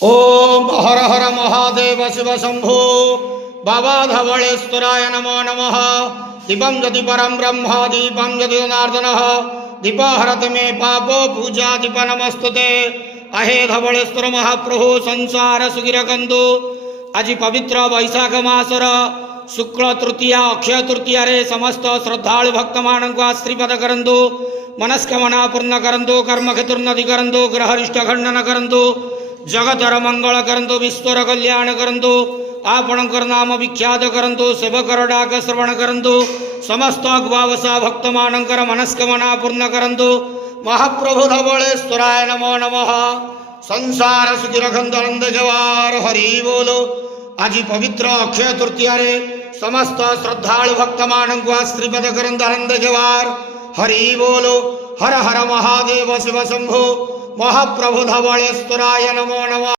ओम हर हर महादेव शिव शंभो बाबा धवलेश्वराय नमो नमः। दीपं यदि परम ब्रह्म दीपं यदि जनार्दनः दीपहरत मे पापो पूजा दीप नमस्तुते। अहे धवलेश्वर महाप्रभु संसार सुगिरकंदु। आज पवित्र वैशाख मासर शुक्ल तृतीया अक्षय तृतीया रे समस्त श्रद्धालु भक्त मानक आशीर्वाद करंतु, मनस्कामना पूर्ण करंतु, कर्म चतुर्नदि करंतु, ग्रहरिष्ट खंडन करंतु, जगतर मंगल करंतु, विश्वर कल्याण करंतु, आपणकर नाम विख्यात करंतु, सेवकर डाक श्रवण करंतु, समस्त अग्वावसा भक्त मानकर मनस्कामना पूर्ण करंतु। महाप्रभु धवलेश्वराय नमो नमः। संसार सुखी रखंतु आनंद जवार हरि बोलो। आज पवित्र अक्षय तृतीया रे समस्त श्रद्धालु भक्त मानक आशीर्वाद करंतु आनंद जवार हरि बोलो। हर हर महादेव शिव शंभो। महाप्रभु धवलेश्वराय नमो नमः।